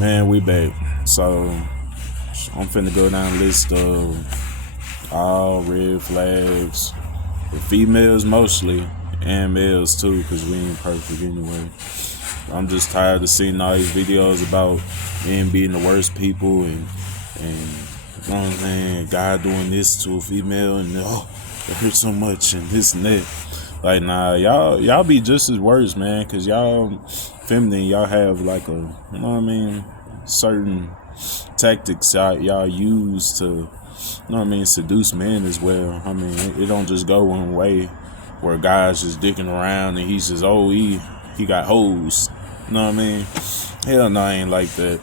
Man, we back. So I'm finna go down a list of all red flags for females mostly and males too, cause we ain't perfect anyway. I'm just tired of seeing all these videos about men being the worst people and you know what I'm saying, guy doing this to a female and it hurts so much and this and that. Like nah, y'all be just as worse, man, cause y'all feminine, y'all have like a, you know what I mean, certain tactics y'all use to, you know what I mean, seduce men as well. I mean, it don't just go one way where guys just dicking around and he's just he got hoes. You know what I mean? Hell no, I ain't like that.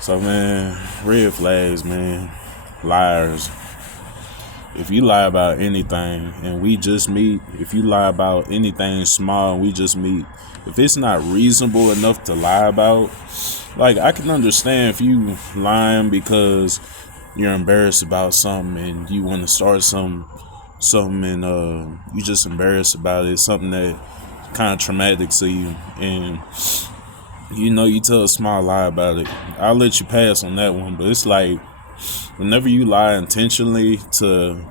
So man, red flags, man, liars. If you lie about anything and we just meet, if you lie about anything small and we just meet, if it's not reasonable enough to lie about, like I can understand if you lying because you're embarrassed about something and you want to start something and you just embarrassed about it, something that kind of traumatic to you, and you tell a small lie about it, I'll let you pass on that one. But it's like whenever you lie intentionally to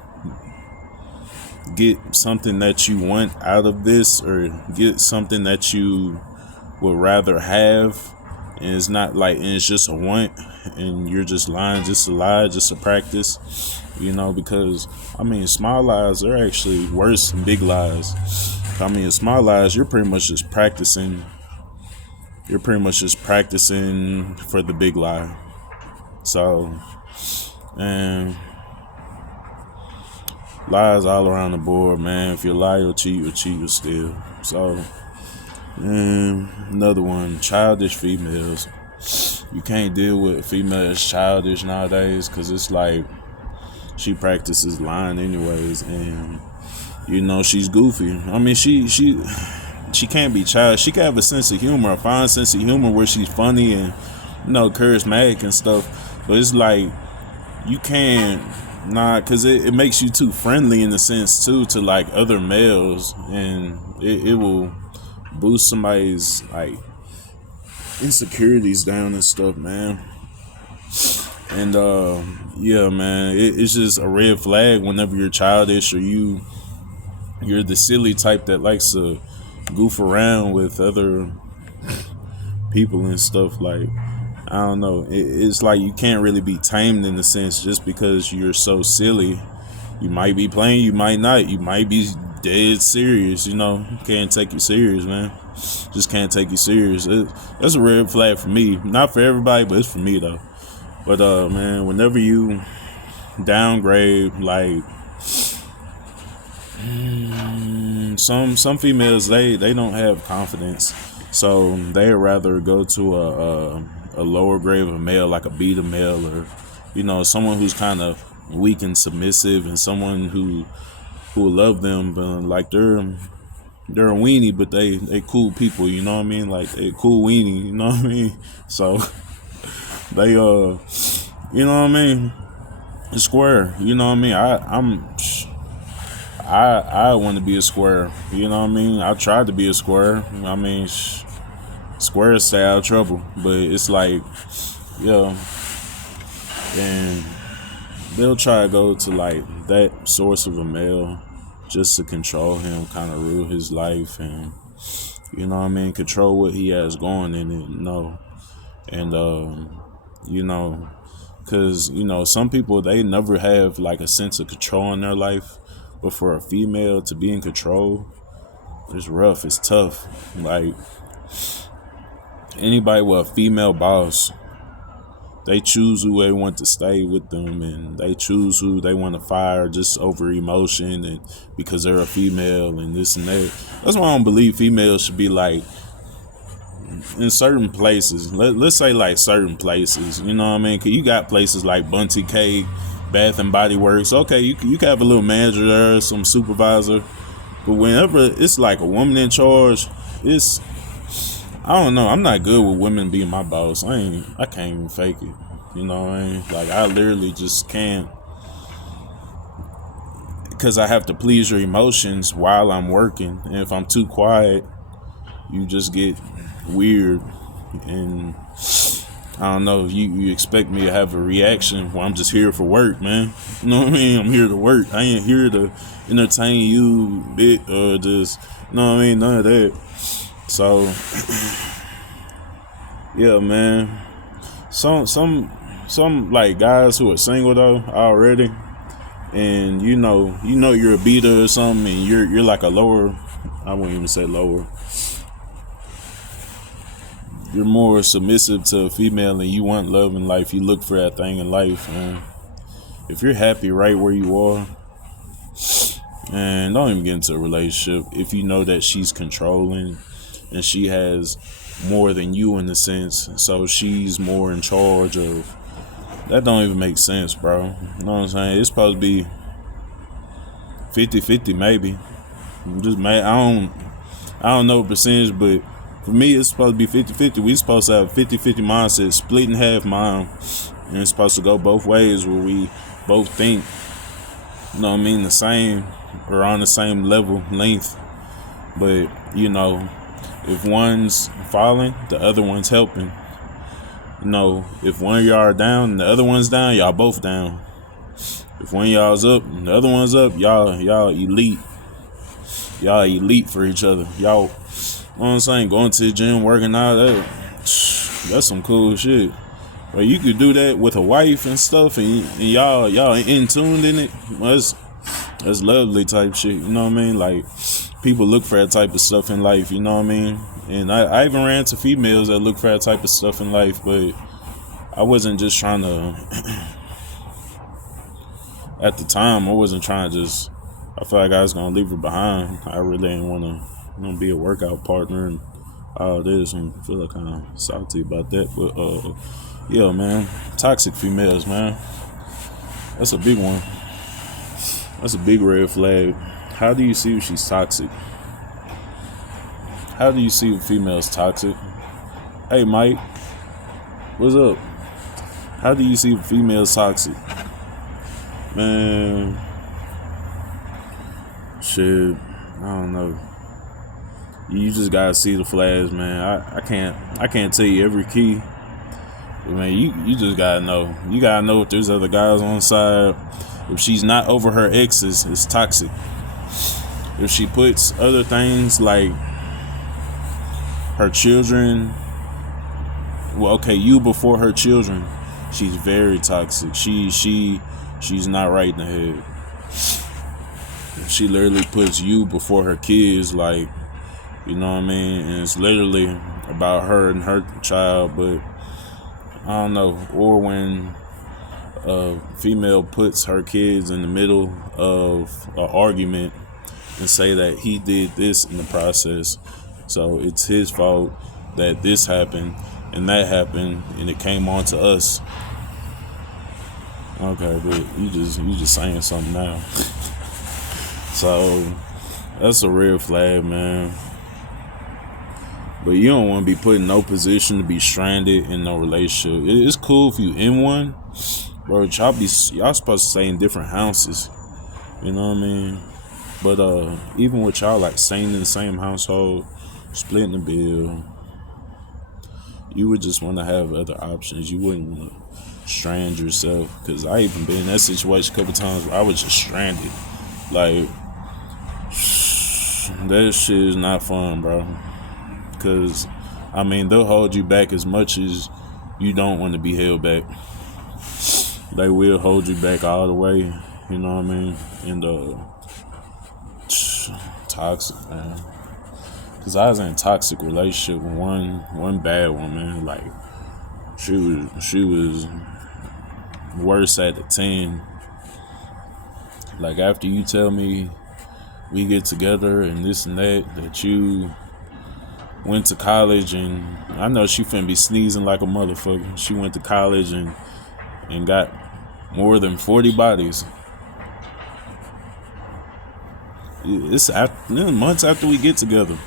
get something that you want out of this or get something that you would rather have, and it's not like, and it's just a want and you're just lying just to lie, just to practice, because I mean small lies are actually worse than big lies. I mean small lies, you're pretty much just practicing for the big lie. So, and lies all around the board, man. If you lie or cheat, you cheat or steal. So, another one, childish females. You can't deal with a female that's childish nowadays because it's like she practices lying anyways, and she's goofy. I mean, she can't be childish. She can have a sense of humor, a fine sense of humor where she's funny and charismatic and stuff. But it's like you can't. Nah, because it makes you too friendly in a sense too to like other males, and it will boost somebody's like insecurities down and stuff, man. And yeah, man, it's just a red flag whenever you're childish or you're the silly type that likes to goof around with other people and stuff. Like, I don't know. It's like you can't really be tamed in a sense just because you're so silly. You might be playing, you might not. You might be dead serious, Can't take you serious, man. Just can't take you serious. That's a red flag for me. Not for everybody, but it's for me, though. But, man, whenever you downgrade, like, some females, they don't have confidence. So they'd rather go to a lower grade of a male, like a beta male, or someone who's kind of weak and submissive, and someone who will love them, but like they're a weenie, but they cool people, you know what I mean? Like they cool weenie, you know what I mean? So they you know what I mean? It's square, you know what I mean? I want to be a square, you know what I mean? I tried to be a square. I mean, squares stay out of trouble, but it's like, yeah, and they'll try to go to like that source of a male just to control him, kind of rule his life, and control what he has going in it, and because some people, they never have like a sense of control in their life, but for a female to be in control, it's rough, it's tough. Like anybody with a female boss, they choose who they want to stay with them, and they choose who they want to fire just over emotion and because they're a female and this and that. That's why I don't believe females should be like in certain places. Let's say like certain places, you know what I mean? Cause you got places like Bunty Cake, Bath and Body Works. Okay, you can have a little manager there, some supervisor, but whenever it's like a woman in charge, I don't know. I'm not good with women being my boss. I can't even fake it. You know what I mean? Like I literally just can't, because I have to please your emotions while I'm working. And if I'm too quiet, you just get weird. And I don't know if you expect me to have a reaction. Well, I'm just here for work, man. You know what I mean? I'm here to work. I ain't here to entertain you, bit, or just, you know what I mean? None of that. So, yeah, man. Some like guys who are single though already, and you know you're a beater or something, and you're like a lower. I wouldn't even say lower. You're more submissive to a female and you want love in life. You look for that thing in life, man. If you're happy right where you are, and don't even get into a relationship if you know that she's controlling and she has more than you in a sense, so she's more in charge of. That don't even make sense, bro. You know what I'm saying? It's supposed to be 50-50 maybe. Just I don't know percentage, but for me, it's supposed to be 50-50. We supposed to have 50-50 mindset, split in half mind. And it's supposed to go both ways where we both think, you know what I mean, the same or on the same level, length. But, you know, if one's falling, the other one's helping. You know, if one of y'all are down and the other one's down, y'all both down. If one of y'all's up and the other one's up, y'all elite. Y'all elite for each other. Y'all, you know what I'm saying, going to the gym, working out, that's some cool shit. But you could do that with a wife and stuff, and y'all in tuned in it. Well, that's lovely type shit. You know what I mean? Like, people look for that type of stuff in life. You know what I mean? And I even ran to females that look for that type of stuff in life, but I wasn't just trying to. At the time, I wasn't trying to just. I felt like I was gonna leave her behind. I really didn't want to, be a workout partner and all this, and I feel like kind of salty about that. But yeah, man, toxic females, man. That's a big one. That's a big red flag. How do you see if she's toxic? How do you see if a female's toxic? Hey, Mike, what's up? How do you see if a female's toxic? Man, shit, I don't know. You just gotta see the flags, man. I can't tell you every key. But man, you just gotta know. You gotta know if there's other guys on the side. If she's not over her exes, it's toxic. If she puts other things like her children, well, okay, you before her children, she's very toxic. She's not right in the head. She literally puts you before her kids, like, you know what I mean? And it's literally about her and her child, but I don't know. Or when a female puts her kids in the middle of an argument and say that he did this in the process, so it's his fault that this happened and that happened and it came on to us. Okay, but you just saying something now. So that's a red flag, man. But you don't want to be put in no position to be stranded in no relationship. It's cool if you in one, bro. Y'all supposed to stay in different houses. You know what I mean? But even with y'all like staying in the same household, splitting the bill, you would just want to have other options. You wouldn't want to strand yourself. Cause I even been in that situation a couple times where I was just stranded. Like, that shit is not fun, bro. Cause I mean, they'll hold you back as much as you don't want to be held back. They will hold you back all the way. You know what I mean? And toxic, man. Cause I was in a toxic relationship with one bad woman. Like, she was worse at the 10. Like, after you tell me we get together and this and that you went to college, and I know she finna be sneezing like a motherfucker. She went to college and got more than 40 bodies. It's months after we get together.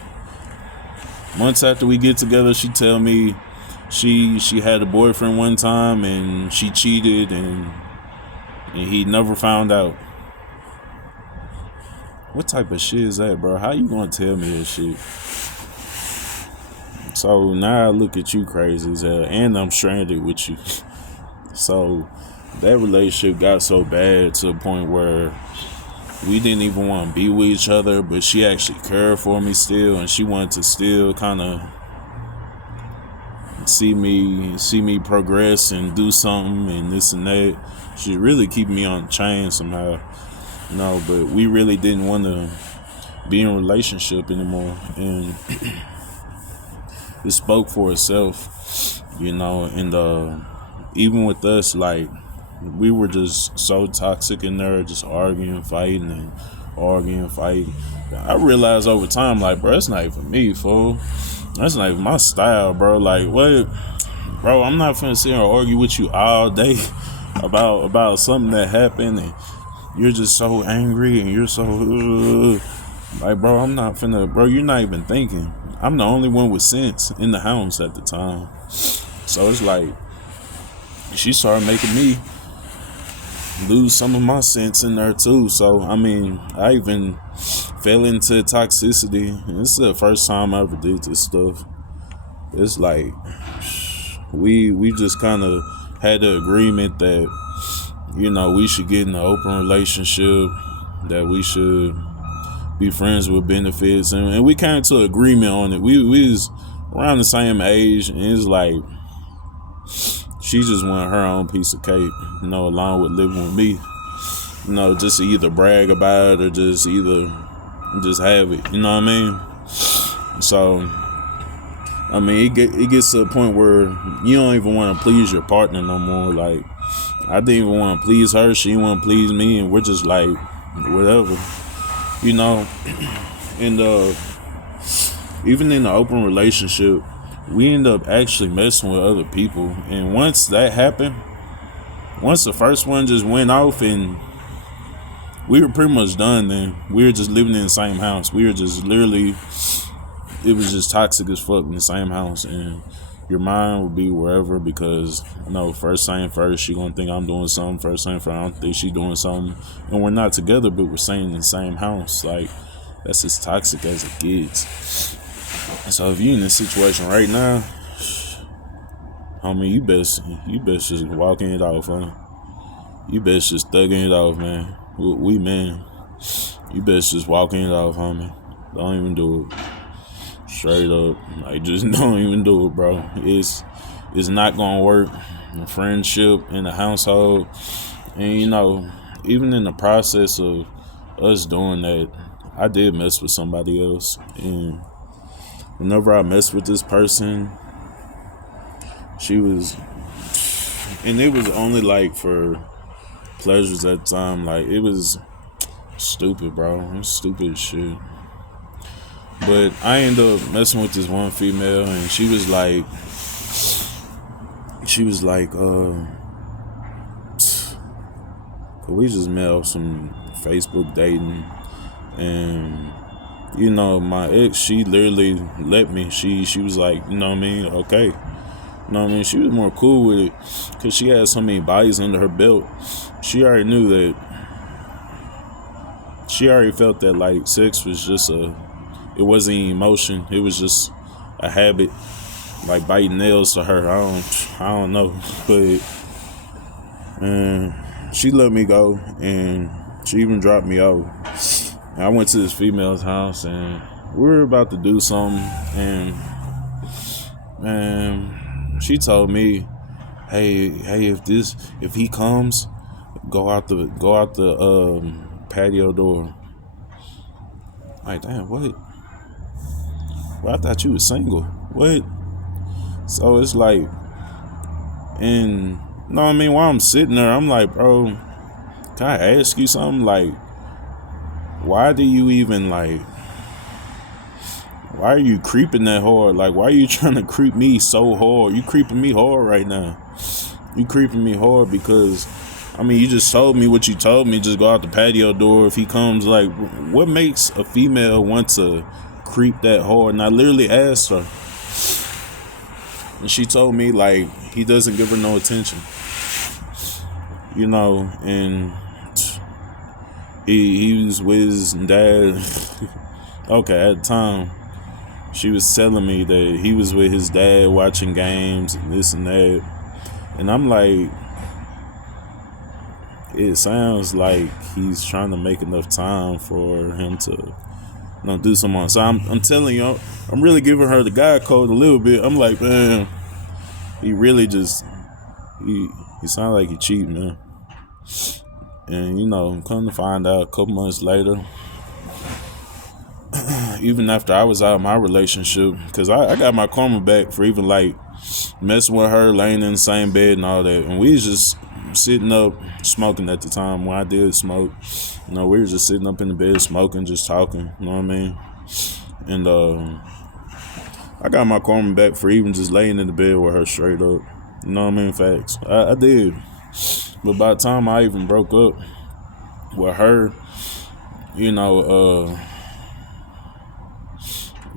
Months after we get together, she tell me she had a boyfriend one time and she cheated and he never found out. What type of shit is that, bro? How you gonna tell me that shit? So now I look at you crazy as hell, and I'm stranded with you. So that relationship got so bad to the point where we didn't even want to be with each other, but she actually cared for me still, and she wanted to still kind of see me progress and do something and this and that. She really keep me on chain somehow, but we really didn't want to be in a relationship anymore, and it spoke for itself, and even with us, like, we were just so toxic in there, just arguing, fighting. I realized over time, like, bro, that's not even me, fool. That's not even my style, bro. Like, what? Bro, I'm not finna sit here and argue with you all day about something that happened, and you're just so angry, and you're so, like, bro, I'm not finna, bro, you're not even thinking. I'm the only one with sense in the house at the time. So it's like, she started making me lose some of my sense in there too. So I mean, I even fell into toxicity. This is the first time I ever did this stuff. It's like we just kind of had the agreement that we should get in an open relationship, that we should be friends with benefits, and we came to an agreement on it. We was around the same age, and it's like she just wanted her own piece of cake, along with living with me, just to either brag about it or just have it, you know what I mean? So, I mean, it gets to a point where you don't even want to please your partner no more. Like, I didn't even want to please her, she didn't want to please me, and we're just like, whatever, and even in the open relationship, we end up actually messing with other people. And once that happened, once the first one just went off and we were pretty much done, then we were just living in the same house. We were just literally, it was just toxic as fuck in the same house. And your mind would be wherever, because first thing first, she gonna think I'm doing something. First thing first, I don't think she doing something. And we're not together, but we're staying in the same house. Like, that's as toxic as it gets. So if you in this situation right now, homie, you best just walking it off, huh? You best just thugging it off, man. We man, you best just walking it off, homie. Don't even do it. Straight up, like, just don't even do it, bro. It's not gonna work. A friendship in the household, and even in the process of us doing that, I did mess with somebody else, and whenever I messed with this person, and it was only like for pleasures at the time. Like, it was stupid, bro. It was stupid as shit. But I ended up messing with this one female, and she was like, we just met off some Facebook dating, and my ex, she literally let me. She was like, okay. She was more cool with it because she had so many bodies under her belt. She already knew that. She already felt that, like, sex was just it wasn't emotion. It was just a habit, like biting nails to her. I don't know, but she let me go, and she even dropped me off. I went to this female's house, and we were about to do something, and she told me, hey, if he comes, go out the patio door. Like, damn, what? Well, I thought you was single. What? So it's like, and while I'm sitting there, I'm like, bro, can I ask you something? Like, why do you even, like, why are you creeping that hard? Like, why are you trying to creep me so hard? You creeping me hard right now. You creeping me hard because, you just told me what you told me. Just go out the patio door if he comes. Like, what makes a female want to creep that hard? And I literally asked her, and she told me, like, he doesn't give her no attention. And he was with his dad. Okay, at the time, she was telling me that he was with his dad watching games and this and that. And I'm like, it sounds like he's trying to make enough time for him to do something. So I'm telling you, I'm really giving her the guy code a little bit. I'm like, man, he really just, he sounds like he cheating, man. And come to find out a couple months later, even after I was out of my relationship, because I got my karma back for even like messing with her, laying in the same bed and all that. And we was just sitting up smoking at the time when I did smoke. We were just sitting up in the bed smoking, just talking, you know what I mean? And I got my karma back for even just laying in the bed with her straight up. You know what I mean? Facts. I did. But by the time I even broke up with her,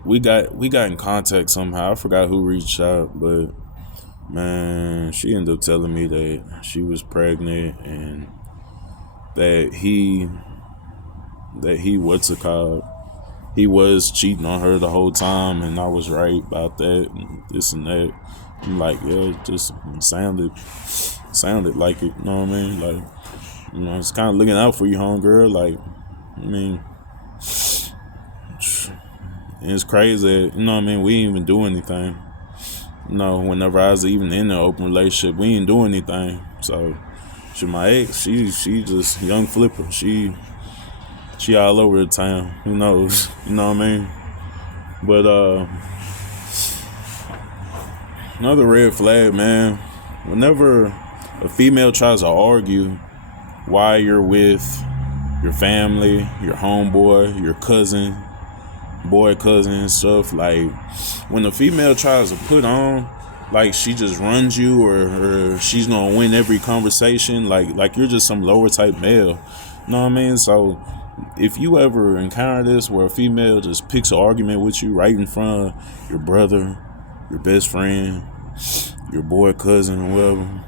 we got in contact somehow. I forgot who reached out, but man, she ended up telling me that she was pregnant and that he he was cheating on her the whole time, and I was right about that and this and that. I'm like, yeah, it just sounded like it, you know what I mean? Like, it's kind of looking out for you, homegirl. Like, I mean, and it's crazy that, we didn't even do anything. Whenever I was even in an open relationship, we didn't do anything. So, my ex, she just young flipper. She all over the town. Who knows? You know what I mean? But another red flag, man. Whenever a female tries to argue why you're with your family, your homeboy, your cousin, boy cousin and stuff, like when a female tries to put on like she just runs you or she's gonna win every conversation, like you're just some lower type male, you know what I mean? So if you ever encounter this where a female just picks an argument with you right in front of your brother, your best friend, your boy cousin, whoever,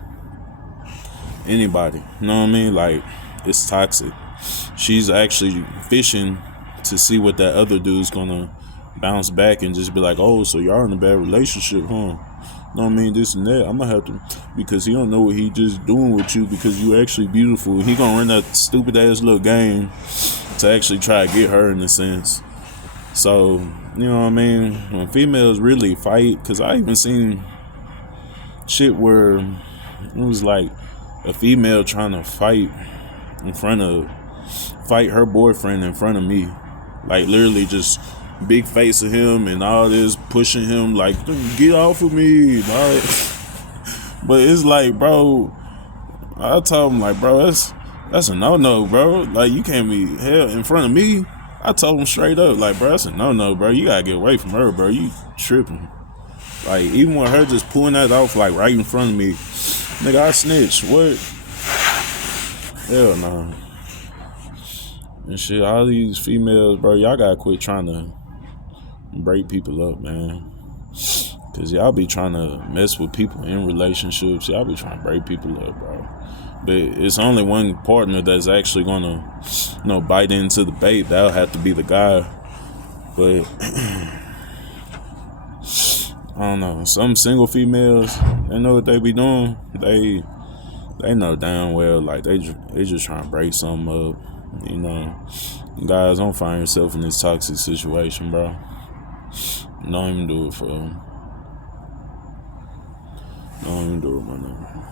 anybody, you know what I mean? Like, it's toxic. She's actually fishing to see what that other dude's gonna bounce back and just be like, oh, so y'all in a bad relationship, huh? You know what I mean? This and that. I'm gonna have to, because he don't know what he just doing with you because you actually beautiful. He gonna run that stupid ass little game to actually try to get her in a sense. So, you know what I mean? When females really fight, because I even seen shit where it was like a female trying to fight her boyfriend in front of me. Like, literally just big face of him and all this, pushing him like, get off of me. Like, but it's like, bro, I told him, like, bro, that's a no-no, bro. Like, you can't be held in front of me. I told him straight up, like, bro, that's a no-no, bro. You gotta get away from her, bro. You tripping. Like, even with her just pulling that off, like, right in front of me, nigga, I snitch. What? Hell no. And shit, all these females, bro, y'all gotta quit trying to break people up, man. Cause y'all be trying to mess with people in relationships. Y'all be trying to break people up, bro. But it's only one partner that's actually gonna, bite into the bait. That'll have to be the guy. But I don't know. Some single females, they know what they be doing. They know damn well, like they just trying to break something up. Guys, don't find yourself in this toxic situation, bro. Don't even do it for them. Don't even do it, my nigga.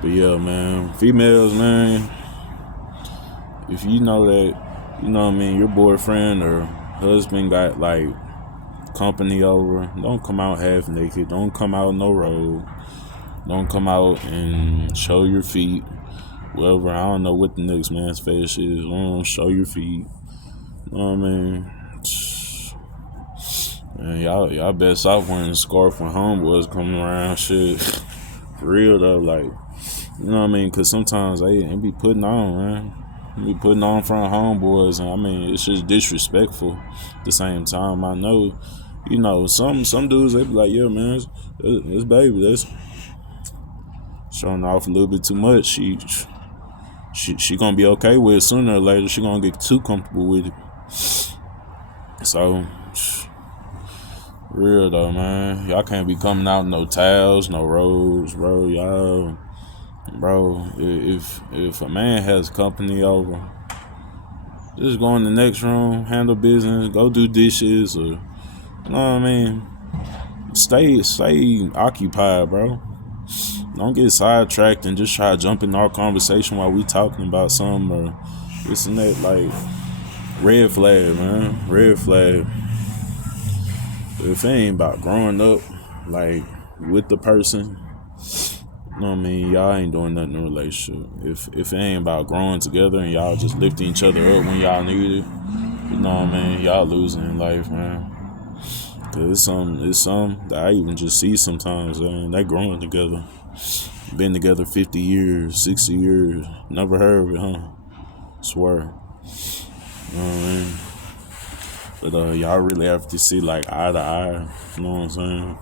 But yeah, man, females, man, if you know that, your boyfriend or husband got like company over, don't come out half naked. Don't come out no road. Don't come out and show your feet. Whatever, I don't know what the next man's fetish is. Don't show your feet. You know what I mean? Man, y'all best off wearing a scarf when homeboys coming around. Shit, for real though, like, you know what I mean? Cause sometimes they be putting on, man. They be putting on in front of homeboys, and I mean, it's just disrespectful. At the same time, I know, some dudes, they be like, yeah, man, this baby, that's showing off a little bit too much. She gonna be okay with it sooner or later. She gonna get too comfortable with it. So, real though, man. Y'all can't be coming out no towels, no robes, bro. Y'all, bro. If a man has company over, just go in the next room, handle business, go do dishes, or you know what I mean. Stay occupied, bro. Don't get sidetracked and just try to jump in our conversation while we talking about something or this and that. Like, red flag, man. Red flag. If it ain't about growing up, like, with the person, you know what I mean? Y'all ain't doing nothing in a relationship. If it ain't about growing together and y'all just lifting each other up when y'all need it, you know what I mean? Y'all losing in life, man. Cause it's some that I even just see sometimes, man. They growing together. Been together 50 years, 60 years. Never heard of it, huh? Swear. You know what I mean? But y'all really have to see like eye to eye. You know what I'm saying?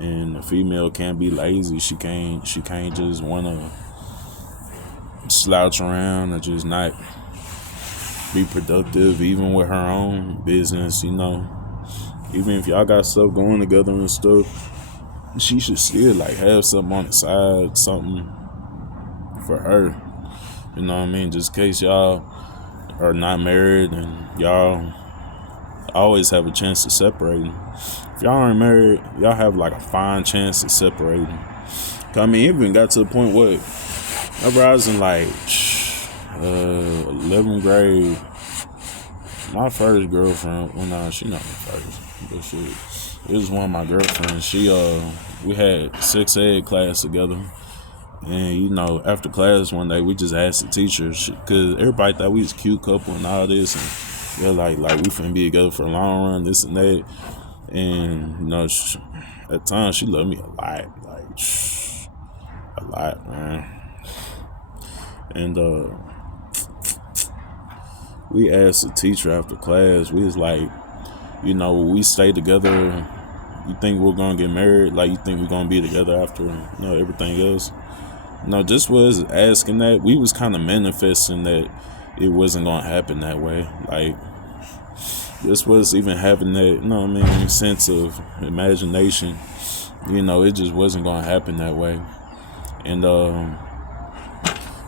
And the female can't be lazy. She can't just wanna slouch around and just not be productive, even with her own business, you know. Even if y'all got stuff going together and stuff, she should still like have something on the side, something for her. You know what I mean? Just in case y'all are not married and y'all always have a chance to separate. If y'all aren't married, y'all have like a fine chance of separating. I mean, it even got to the point where whenever I was in like 11th grade, my first girlfriend, well, nah, she not my first, but shit, it was one of my girlfriends. We had sex ed class together. And, you know, after class one day, we just asked the teacher, because everybody thought we was a cute couple and all this. And they're like we finna be together for a long run, this and that. And, you know, at the time, she loved me a lot. Like, a lot, man. And we asked the teacher after class, we was like, you know, we stay together, you think we're gonna get married? Like, you think we're gonna be together after, you know, everything else? No, just was asking that. We was kind of manifesting that it wasn't gonna happen that way. Like, this was even having that, you know what I mean, sense of imagination. You know, it just wasn't gonna happen that way. And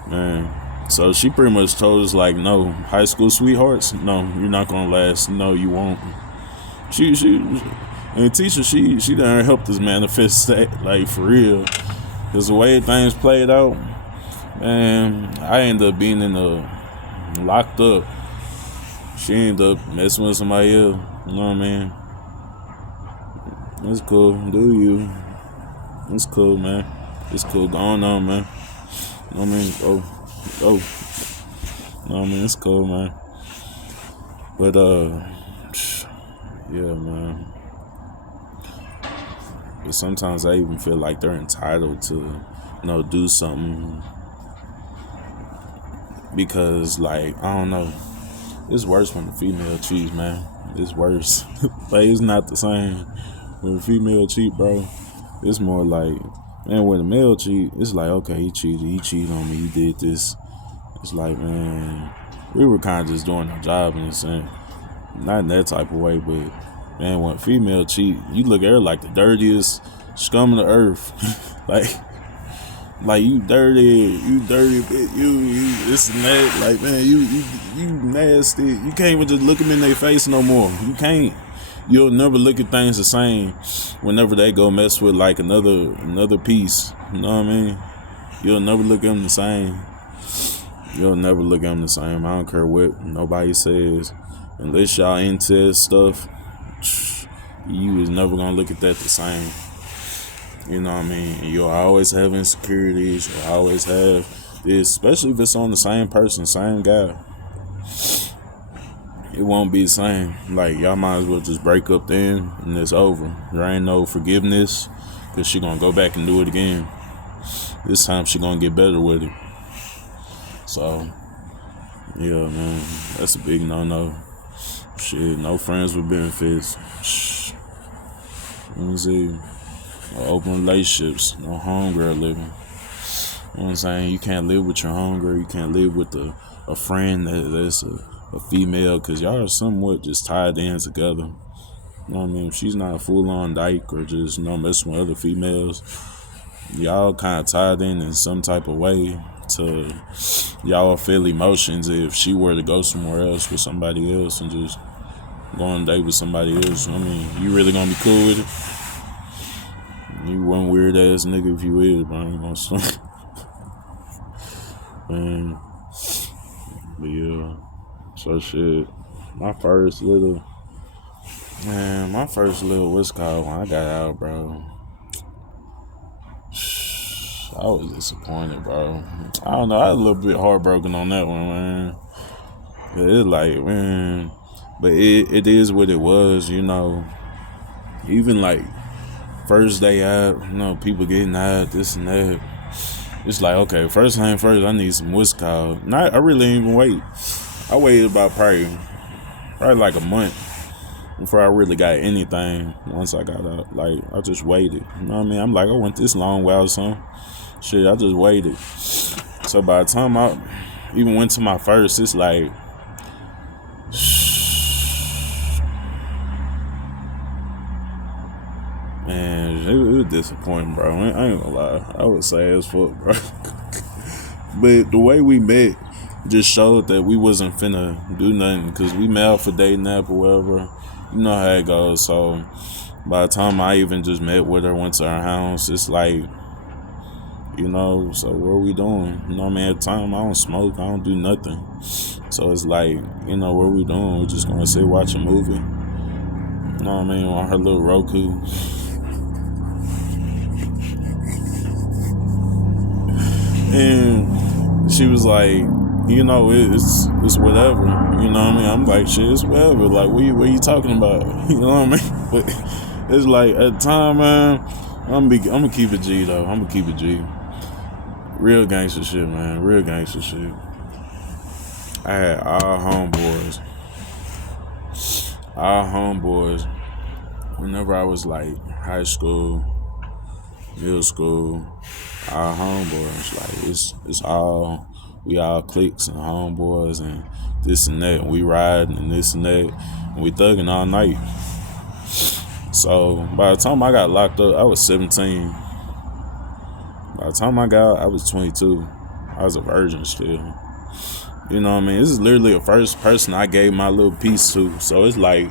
man, so she pretty much told us like, no, high school sweethearts, no, you're not gonna last. No, you won't. She and the teacher, she done helped us manifest that, like, for real. Cause the way things played out, man, I ended up being locked up. She ended up messing with somebody else. You know what I mean? It's cool. Do you? It's cool, man. It's cool. Go on, man. You know what I mean? Go. You know what I mean? It's cool, man. But yeah, man. But sometimes I even feel like they're entitled to, you know, do something because, like, I don't know. It's worse when the female cheats, man. It's worse. Like, it's not the same. When a female cheat, bro, it's more like, man, when a male cheat, it's like, okay, he cheated on me, he did this. It's like, man, we were kind of just doing our job in a sense. Not in that type of way, but, man, when a female cheat, you look at her like the dirtiest scum of the earth. like you dirty bitch, you this and that. Like, man, you nasty. You can't even just look them in their face no more. You can't. You'll never look at things the same whenever they go mess with like another piece. You know what I mean? You'll never look at them the same. You'll never look at them the same. I don't care what nobody says. Unless y'all into that stuff, you is never gonna look at that the same. You know what I mean? And you'll always have insecurities. You'll always have this, especially if it's on the same person, same guy. It won't be the same. Like, y'all might as well just break up then and it's over. There ain't no forgiveness because she gonna go back and do it again. This time she gonna get better with it. So, yeah, man, that's a big no-no. Shit, no friends with benefits. Let me see. No open relationships. No homegirl living. You know what I'm saying? You can't live with your homegirl. You can't live with a friend that's a female, because y'all are somewhat just tied in together. You know what I mean? If she's not a full-on dyke or just, messing with other females, y'all kind of tied in some type of way to y'all feel emotions if she were to go somewhere else with somebody else and just go on a date with somebody else. I mean, you really gonna be cool with it? You one weird ass nigga if you is, bro. You know what man. But yeah. So shit. My first little what's called when I got out, bro. I was disappointed, bro. I don't know. I was a little bit heartbroken on that one, man. It's like, man, but it is what it was, Even like first day out, people getting out, this and that. It's like, okay, first thing first, I need some whiskey. I really didn't even wait. I waited about probably like a month before I really got anything. Once I got out, like I just waited. You know what I mean? I'm like, I went this long while son. Shit, I just waited. So by the time I even went to my first, it's like, man, it was disappointing, bro. I ain't gonna lie. I was sad as fuck, bro. But the way we met just showed that we wasn't finna do nothing, because we met out for dating app or whatever. You know how it goes. So by the time I even just met with her, went to her house, it's like, so what are we doing? You know what I mean? At the time, I don't smoke, I don't do nothing. So it's like, what are we doing? We're just gonna sit, watch a movie. You know what I mean? On her little Roku. And she was like, it's whatever. You know what I mean? I'm like, shit, it's whatever. Like, what you talking about? You know what I mean? But it's like, at the time, man, I'm gonna keep it G, though. I'm gonna keep it G. Real gangster shit, man. Real gangster shit. I had all homeboys. Whenever I was like high school, middle school, our homeboys, like it's all, we all cliques and homeboys and this and that, and we riding and this and that, and we thugging all night. So by the time I got locked up, I was 17. By the time I got out, I was 22. I was a virgin still. You know what I mean? This is literally the first person I gave my little piece to. So it's like,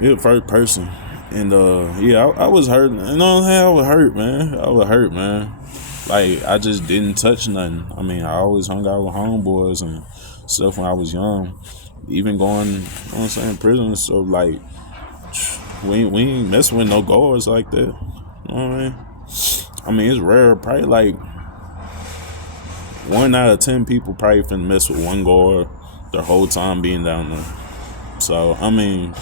you're the first person. And I was hurt. You know what I'm saying? I was hurt, man. Like, I just didn't touch nothing. I mean, I always hung out with homeboys and stuff when I was young. Even going, prison. So like, we ain't messing with no guards like that. You know what I mean? I mean, it's rare. Probably like 1 out of 10 people probably finna mess with one guard their whole time being down there. So, I mean,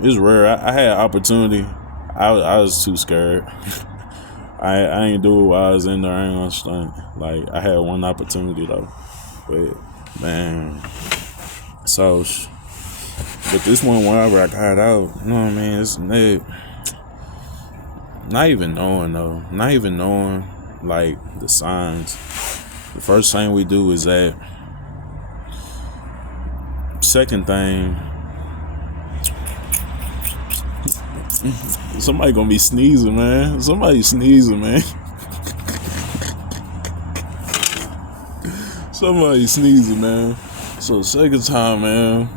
it's rare. I had opportunity. I was too scared. I ain't do it while I was in there. I ain't gonna stunt. Like, I had one opportunity, though. But, man. So, but this one, whenever I got out, you know what I mean? It's not even knowing, like, the signs. The first thing we do is that. Second thing, somebody gonna be sneezing, man. Somebody sneezing, man. Somebody sneezing, man. So second time, man,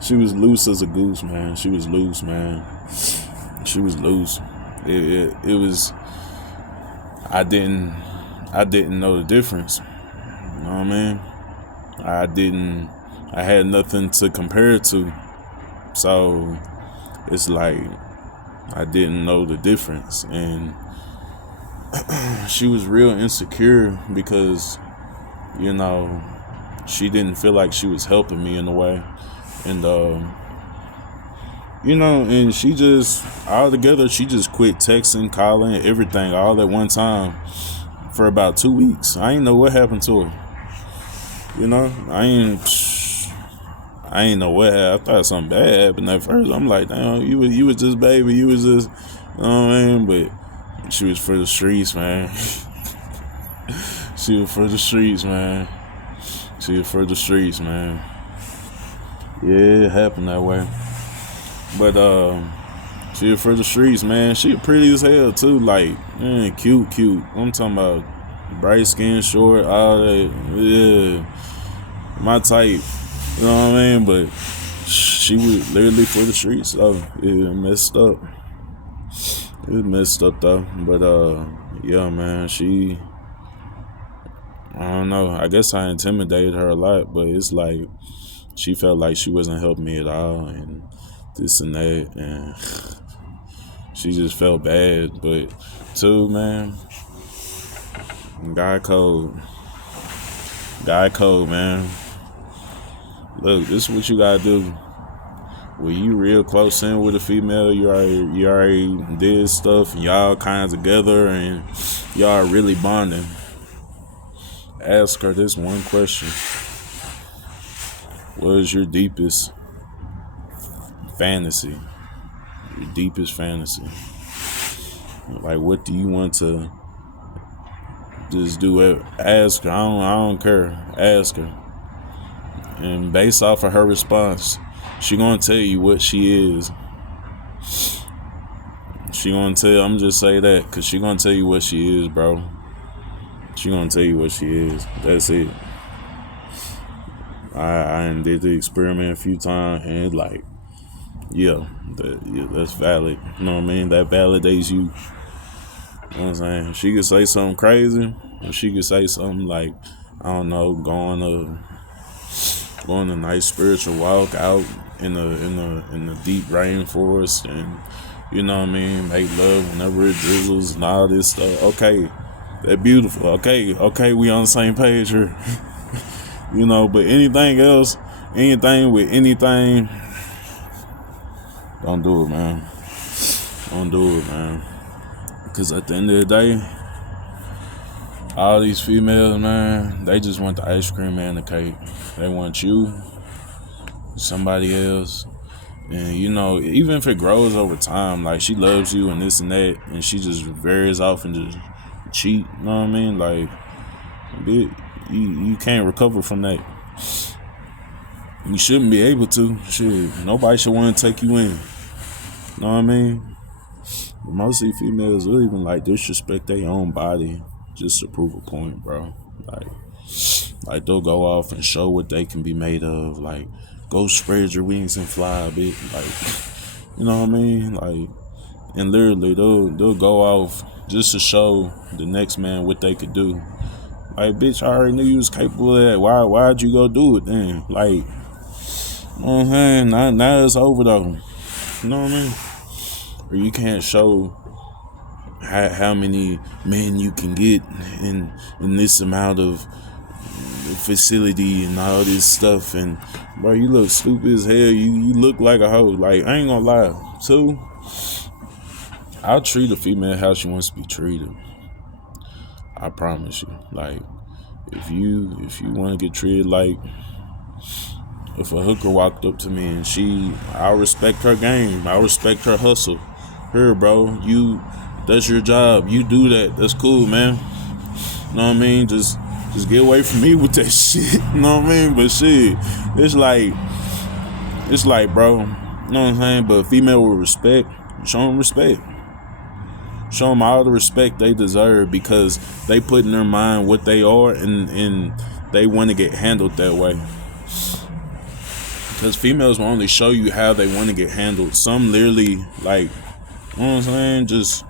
she was loose as a goose, man. She was loose, man. She was loose. It was. I didn't know the difference. You know what I mean? I had nothing to compare it to. So it's like I didn't know the difference. And she was real insecure because, she didn't feel like she was helping me in a way. And and she just quit texting, calling, everything all at one time for about 2 weeks. I didn't know what happened to her. I ain't know what happened. I thought something bad happened at first. I'm like, damn, you was just baby. You was just, you know what I mean? But she was for the streets, man. She was for the streets, man. She is for the streets, man. Yeah, it happened that way. But she is for the streets, man. She pretty as hell too, like, man, cute. I'm talking about bright skin, short, all that. Yeah, my type. You know what I mean? But she was literally for the streets, so it messed up. It was messed up though. But yeah, man, I don't know. I guess I intimidated her a lot, but it's like she felt like she wasn't helping me at all, and this and that, and she just felt bad. But too, man, God code, man. Look, this is what you gotta do. When you real close in with a female, you already did stuff, and y'all kind of together, and y'all really bonding. Ask her this one question: what is your deepest fantasy? Your deepest fantasy. Like, what do you want to just do? Ask her. I don't care. Ask her. And based off of her response, she gonna tell you what she is. I'm just say that, because she gonna tell you what she is, bro. She gonna tell you what she is. That's it. I did the experiment a few times, and it's like, yeah, that's valid. You know what I mean? That validates you. You know what I'm saying? She could say something crazy, or she could say something like, I don't know, going a nice spiritual walk out in the deep rainforest, and you know what I mean, make love whenever it drizzles and all this stuff. Okay, that's beautiful. Okay, we on the same page here. You know, but anything else, anything with anything, don't do it, man. Don't do it, man. Because at the end of the day, all these females, man, they just want the ice cream and the cake. They want you, somebody else. And, you know, even if it grows over time, like, she loves you and this and that, and she just veers off and just cheat, you know what I mean? Like, you can't recover from that. You shouldn't be able to. Shit, nobody should want to take you in. You know what I mean? But most of these females will even, like, disrespect their own body just to prove a point, bro. Like they'll go off and show what they can be made of. Like, go spread your wings and fly a bit. Like, you know what I mean? Like, and literally they'll go off just to show the next man what they could do. Like, bitch, I already knew you was capable of that. Why'd you go do it then? Like, you know what I'm saying? Now it's over though. You know what I mean? Or you can't show how many men you can get in this amount of facility and all this stuff. And bro, you look stupid as hell. You look like a hoe. Like, I ain't gonna lie. Too, I'll treat a female how she wants to be treated. I promise you. Like, if you want to get treated like, if a hooker walked up to me and I respect her game, I respect her hustle. Here, bro, that's your job. You do that. That's cool, man. You know what I mean? Just get away from me with that shit. You know what I mean? But shit, it's like, bro, you know what I'm saying? But female with respect, show them respect. Show them all the respect they deserve, because they put in their mind what they are, and they want to get handled that way. Because females will only show you how they want to get handled. Some literally, like, you know what I'm saying? Just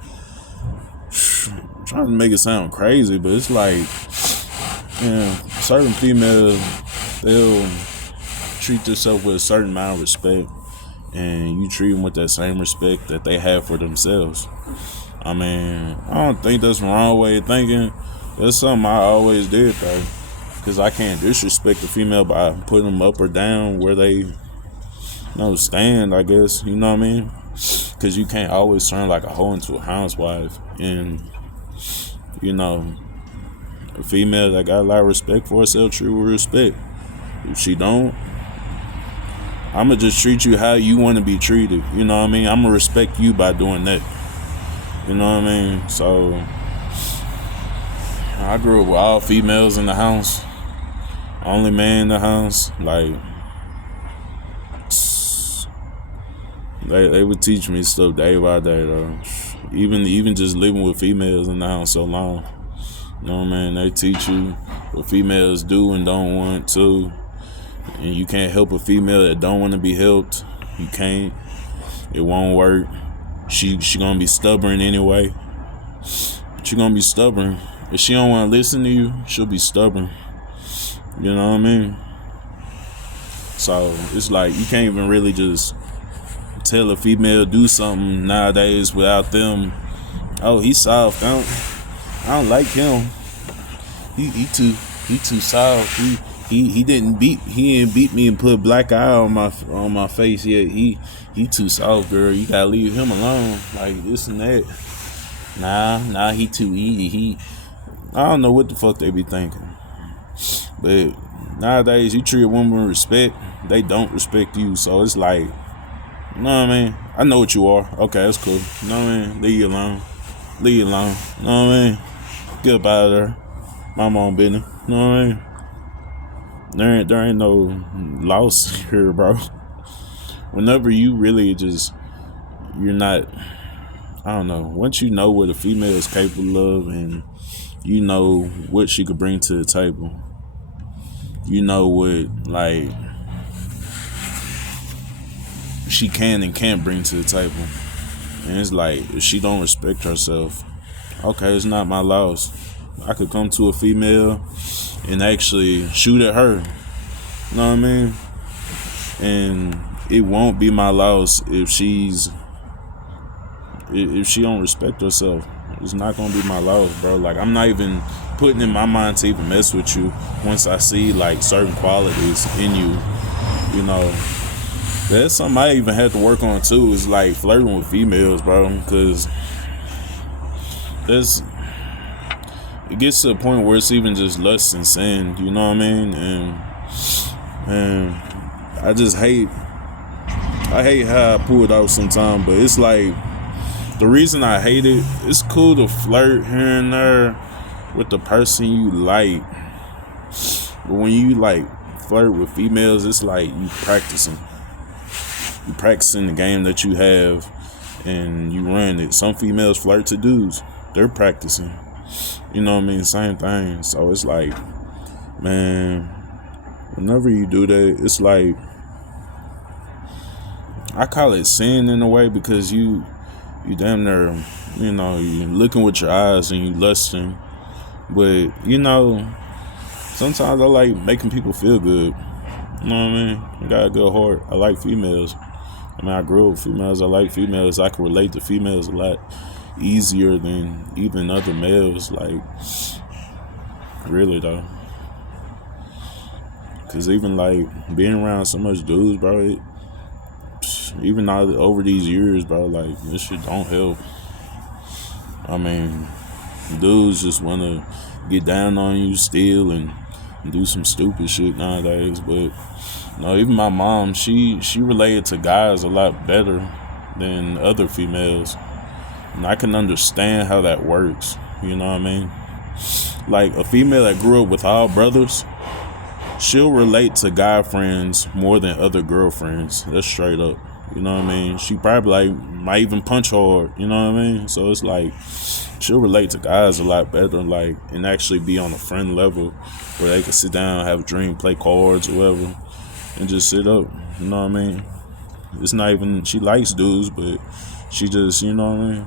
trying to make it sound crazy, but it's like, certain females, they'll treat themselves with a certain amount of respect, and you treat them with that same respect that they have for themselves. I mean, I don't think that's the wrong way of thinking. That's something I always did, though. Because I can't disrespect a female by putting them up or down where they, stand, I guess. You know what I mean? Because you can't always turn like a hoe into a housewife. And, a female that got a lot of respect for herself, treat with respect. If she don't, I'ma just treat you how you want to be treated. You know what I mean? I'ma respect you by doing that. You know what I mean? So, I grew up with all females in the house. only man in the house, like they would teach me stuff day by day though. Even just living with females in the house so long. You know what I mean? They teach you what females do and don't want to. And you can't help a female that don't want to be helped. You can't. It won't work. She gonna be stubborn anyway. She gonna be stubborn. If she don't want to listen to you, she'll be stubborn. You know what I mean? So it's like you can't even really just tell a female do something nowadays without them. Oh, he's soft. I don't like him. He too soft. He didn't beat me and put a black eye on my face yet. He too soft, girl. You gotta leave him alone. Like this and that. Nah, he too easy. I don't know what the fuck they be thinking. But nowadays you treat a woman with respect, they don't respect you. So it's like, you know what I mean? I know what you are. Okay, that's cool. You know what I mean? Leave you alone. You know what I mean? Get up out of there. My own business. You know what I mean? There ain't no loss here, bro. Whenever you really you're not, I don't know. Once you know what a female is capable of and you know what she could bring to the table, you know what, like, she can and can't bring to the table. And it's like, if she don't respect herself, okay, it's not my loss. I could come to a female and actually shoot at her. You know what I mean? And it won't be my loss if she don't respect herself. It's not gonna be my loss, bro. Like, I'm not even putting in my mind to even mess with you once I see like certain qualities in you. You know, that's something I even had to work on too. Is like flirting with females, bro. Because it gets to a point where it's even just lust and sin. You know what I mean? And I just hate how I pull it out sometimes. But it's like, the reason I hate it, it's cool to flirt here and there with the person you like. But when you like flirt with females, it's like you practicing. You practicing the game that you have and you run it. Some females flirt to dudes. They're practicing. You know what I mean? Same thing. So it's like, man, whenever you do that, it's like, I call it sin in a way, because you damn near, you know, you looking with your eyes and you lusting. But, you know, sometimes I like making people feel good. You know what I mean? I got a good heart. I like females. I mean, I grew up with females. I like females. I can relate to females a lot easier than even other males. Like, really, though. Because even, like, being around so much dudes, bro, even over these years, bro, like, this shit don't help. I mean, dudes just want to get down on you, steal, and do some stupid shit nowadays. But, you know, even my mom, she related to guys a lot better than other females. And I can understand how that works. You know what I mean? Like, a female that grew up with all brothers, she'll relate to guy friends more than other girlfriends. That's straight up. You know what I mean? She probably like might even punch hard. You know what I mean? So it's like, she'll relate to guys a lot better, like, and actually be on a friend level where they can sit down, have a drink, play cards or whatever, and just sit up. You know what I mean? It's not even, she likes dudes, but she just, you know what I mean?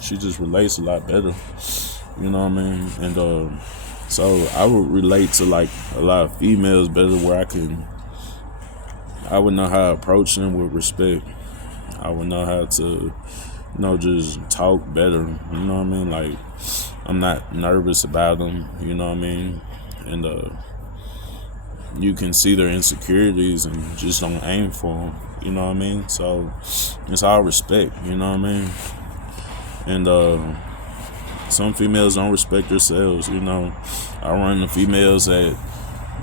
She just relates a lot better. You know what I mean? And so I would relate to like a lot of females better, where I would know how to approach them with respect. I would know how to, you know, just talk better. You know what I mean? Like, I'm not nervous about them. You know what I mean? And you can see their insecurities and just don't aim for them. You know what I mean? So it's all respect. You know what I mean? And some females don't respect themselves. You know, I run into females that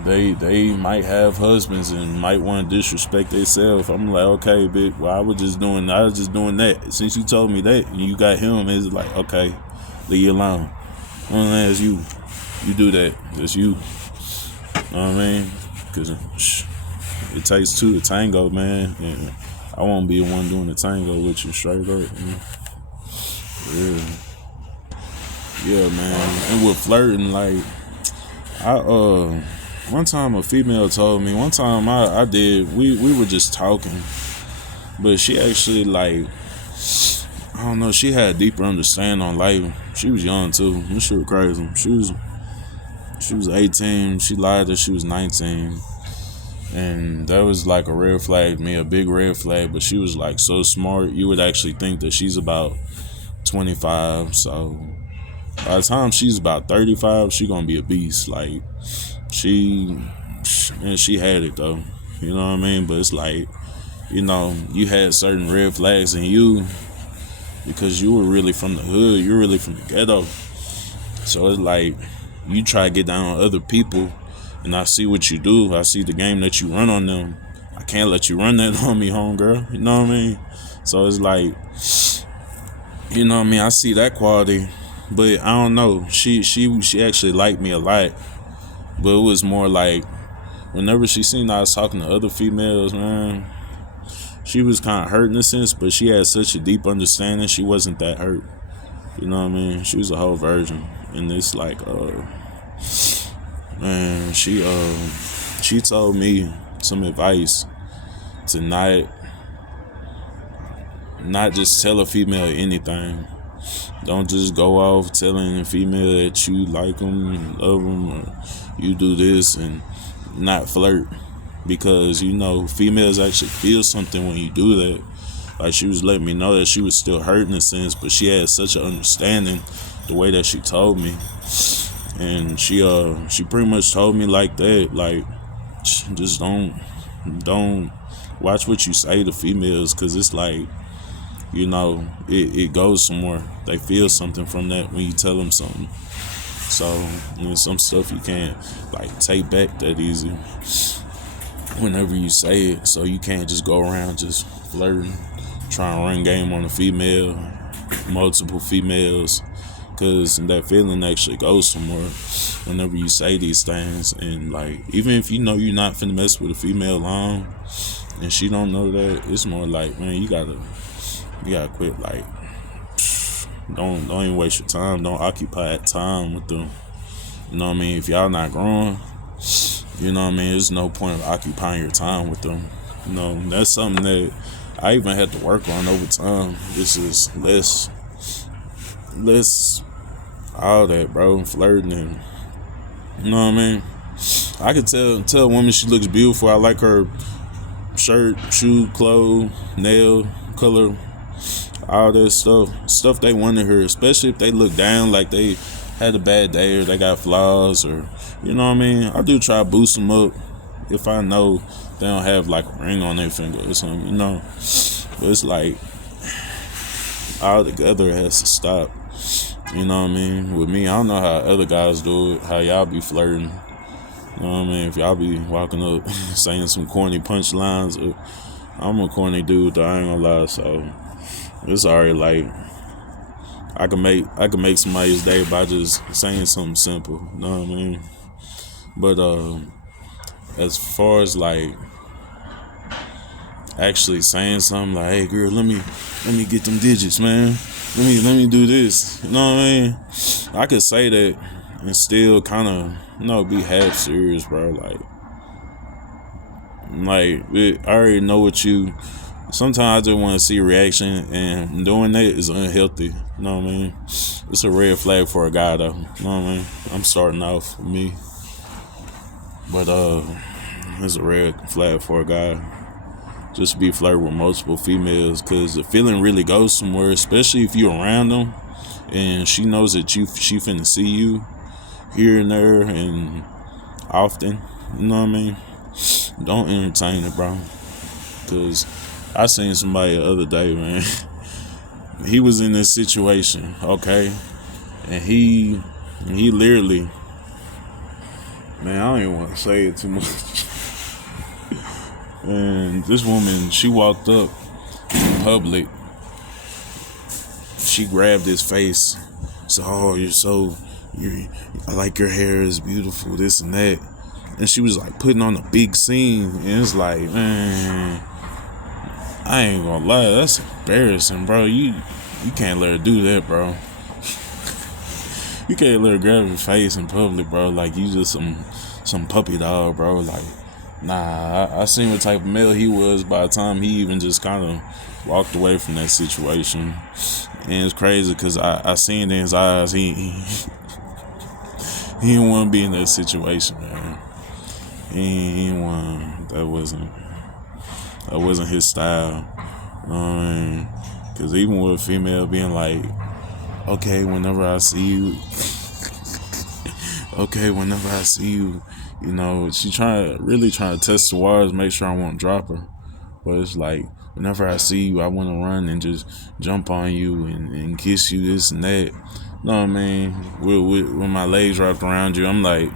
they might have husbands and might want to disrespect themselves. I'm like, okay, bitch, well, I was just doing that. Since you told me that and you got him, it's like, okay, leave you alone. Unless you do that, it's you. You know what I mean? Because it takes two to tango, man. And I won't be the one doing the tango with you straight up. Man. Yeah. Yeah, man. And with flirting, like, I, one time a female told me, one time I did, we were just talking, but she actually, like, I don't know, she had a deeper understanding on life. She was young too. This shit was crazy. She was 18. She lied that she was 19. And that was like a red flag to me, a big red flag. But she was like so smart, you would actually think that she's about 25. So by the time she's about 35, she gonna be a beast. Like she had it though. You know what I mean? But it's like, you had certain red flags in you because you were really from the hood. You're really from the ghetto. So it's like you try to get down on other people, and I see what you do. I see the game that you run on them. I can't let you run that on me, homegirl. You know what I mean? So it's like, you know what I mean? I see that quality, but I don't know. She actually liked me a lot, but it was more like whenever she seen I was talking to other females, man, she was kind of hurt in a sense, but she had such a deep understanding. She wasn't that hurt. You know what I mean? She was a whole virgin, and it's like, man, she told me some advice to not just tell a female anything. Don't just go off telling a female that you like them, love them, or you do this, and not flirt. Because, females actually feel something when you do that. Like, she was letting me know that she was still hurt in a sense, but she had such an understanding the way that she told me. And she pretty much told me like that, like, just don't watch what you say to females, because it's like, it goes somewhere. They feel something from that when you tell them something. So, some stuff you can't, like, take back that easy whenever you say it. So you can't just go around just flirting, trying to run game on a female, multiple females, because that feeling actually goes somewhere whenever you say these things. And, like, even if you're not finna mess with a female long, and she don't know that, it's more like, man, you gotta quit. Like, don't even waste your time. Don't occupy time with them. You know what I mean? If y'all not growing, you know what I mean, there's no point of occupying your time with them. That's something that I even had to work on over time. This is less all that, bro, flirting, and you know what I mean. I could tell a woman she looks beautiful. I like her shirt, shoe, clothes, nail color, all that stuff they want to hear, especially if they look down like they had a bad day or they got flaws, or you know what I mean. I do try to boost them up if I know they don't have like a ring on their finger or something, but it's like all together has to stop. You know what I mean? With me, I don't know how other guys do it, how y'all be flirting. You know what I mean? If y'all be walking up saying some corny punchlines, I'm a corny dude, though, I ain't gonna lie. So it's already like I can make somebody's day by just saying something simple. You know what I mean? But as far as like actually saying something like, "Hey girl, let me get them digits, man. Let me do this." You know what I mean? I could say that and still kind of be half serious, bro. I already know what you. Sometimes I just want to see a reaction, and doing that is unhealthy. You know what I mean? It's a red flag for a guy, though. You know what I mean? I'm starting off with me, but it's a red flag for a guy. Just be flirting with multiple females, because the feeling really goes somewhere, especially if you're around them, and she knows that she finna see you here and there and often. You know what I mean? Don't entertain it, bro. Because I seen somebody the other day, man. He was in this situation, okay? And he literally, man, I don't even want to say it too much. And this woman, she walked up in public. She grabbed his face. So, "Oh, I like your hair, is beautiful, this and that." and she was like putting on a big scene, and it's like, man, I ain't gonna lie, that's embarrassing, bro. You can't let her do that, bro. You can't let her grab your face in public, bro. Like you just some puppy dog, bro. Like, nah, I seen what type of male he was by the time he even just kind of walked away from that situation. And it's crazy because I seen in his eyes he didn't want to be in that situation, man. He didn't want. That wasn't his style. You know what I mean? Because even with a female being like, okay, whenever I see you, you know, she really trying to test the waters, make sure I won't drop her. But it's like, whenever I see you, I want to run and just jump on you and kiss you, this and that. You know what I mean? With my legs wrapped around you, I'm like,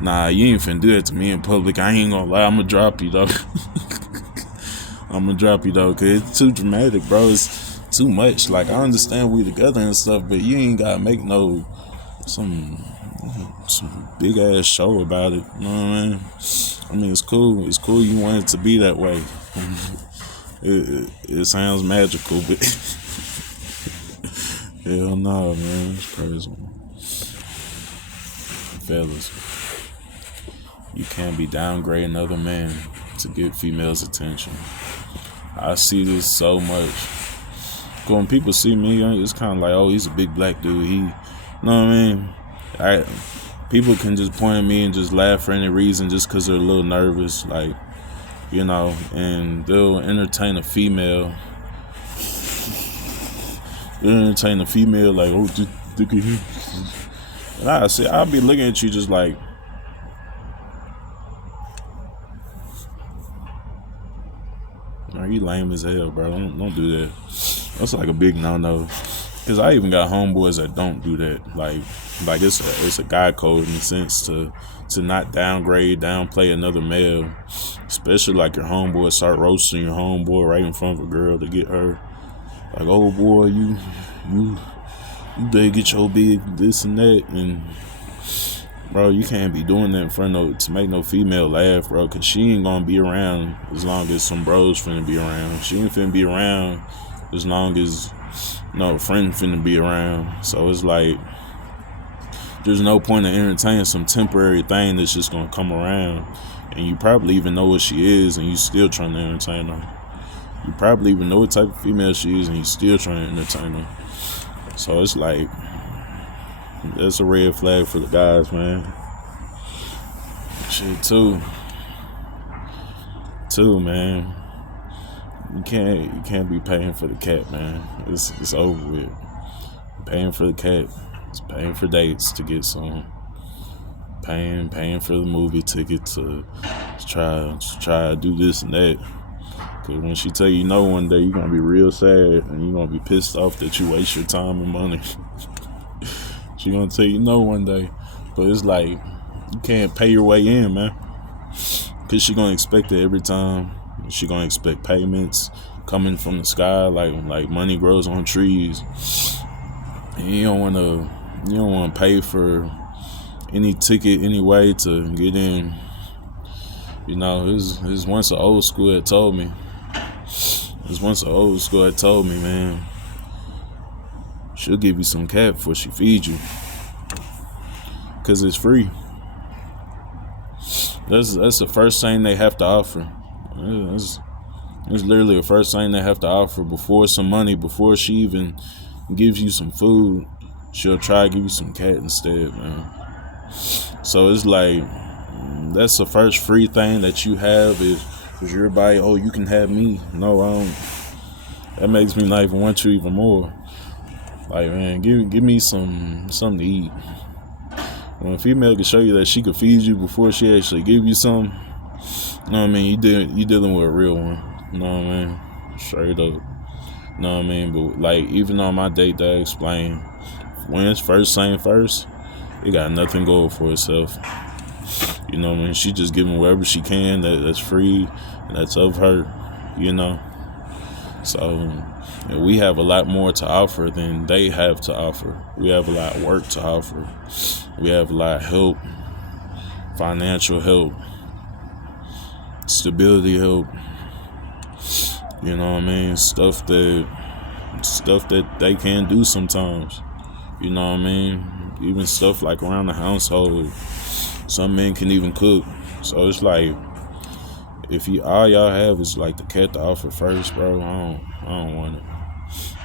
nah, you ain't finna do that to me in public. I ain't gonna lie, I'm gonna drop you, though. Cause it's too dramatic, bro. It's too much. Like, I understand we together and stuff, but you ain't gotta make some big ass show about it. You know what I mean? I mean, it's cool. It's cool you want it to be that way. It sounds magical, but hell no, man. It's crazy. Fellas, you can't be downgrading other men to get females' attention. I see this so much. When people see me, it's kind of like, oh, he's a big black dude. You know what I mean? People can just point at me and just laugh for any reason just because they're a little nervous, like, you know, and they'll entertain a female. Like, oh, just look at him. And I'll be looking at you just like, you lame as hell, bro. Don't do that. That's like a big no-no. Cause I even got homeboys that don't do that. Like it's a guy code in the sense to not downplay another male. Especially like your homeboy start roasting your homeboy right in front of a girl to get her. Like, oh boy, you better get your big this and that. And bro, you can't be doing that in front to make no female laugh, bro. Cause she ain't gonna be around as long as some bros finna be around. She ain't finna be around as long as no friend finna be around. So it's like there's no point in entertaining some temporary thing that's just gonna come around, and you probably even know what she is, and you still trying to entertain her. You probably even know what type of female she is, and you still trying to entertain her. So it's like that's a red flag for the guys, man. Shit too, man. You can't be paying for the cat, man. It's over with. Paying for the cat. It's paying for dates to get some. Paying for the movie ticket to try to do this and that. Cause when she tell you no one day, you're gonna be real sad and you're gonna be pissed off that you waste your time and money. She gonna tell you no one day, but it's like you can't pay your way in, man. Cause she gonna expect it every time. She gonna expect payments coming from the sky, like money grows on trees. And you don't wanna pay for any ticket anyway to get in. You know, it's once an old school that told me. Man, she'll give you some cat before she feeds you. Cause it's free. That's the first thing they have to offer. It's literally the first thing they have to offer before some money, before she even gives you some food. She'll try to give you some cat instead, man. So it's like that's the first free thing that you have is everybody, oh, you can have me. No, I don't. That makes me not even want you even more. Like, man, give me something to eat. When a female can show you that she could feed you before she actually give you something, you know what I mean? You dealing with a real one. You know what I mean? Straight up. You know what I mean? But like, even on my date that I explained, when it's first thing first, it got nothing going for itself. You know what I mean? She just giving wherever she can that's free and that's of her, you know. So we have a lot more to offer than they have to offer. We have a lot of work to offer. We have a lot of help. financial help, stability help. You know what I mean? Stuff that they can't do sometimes. You know what I mean? Even stuff like around the household. Some men can even cook. So it's like, if all y'all have is like the cat to offer first, bro, I don't want it.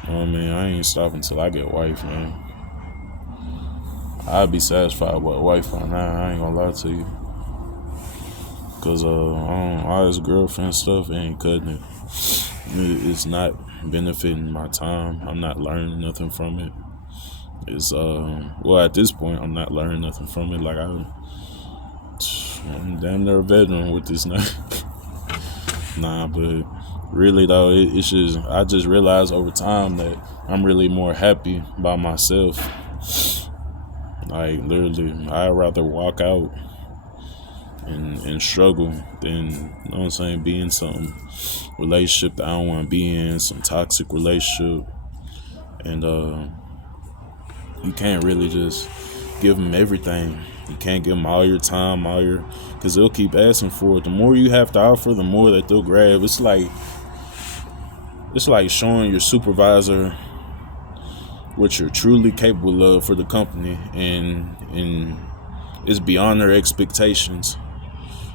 You know what I mean? I ain't stopping until I get a wife, man. I'd be satisfied with a wife by now, I ain't gonna lie to you. Cause all this girlfriend stuff ain't cutting it. It's not benefiting my time. I'm not learning nothing from it. It's well, at this point I'm not learning nothing from it. Like I'm damn near a veteran with this now. Nah, but really though, it's just, I just realized over time that I'm really more happy by myself. Like literally, I'd rather walk out and struggle than, you know what I'm saying, be in some relationship that I don't want to be in, some toxic relationship. And you can't really just give them everything. You can't give them all your time, because they'll keep asking for it. The more you have to offer, the more that they'll grab. It's like showing your supervisor what you're truly capable of for the company, and it's beyond their expectations.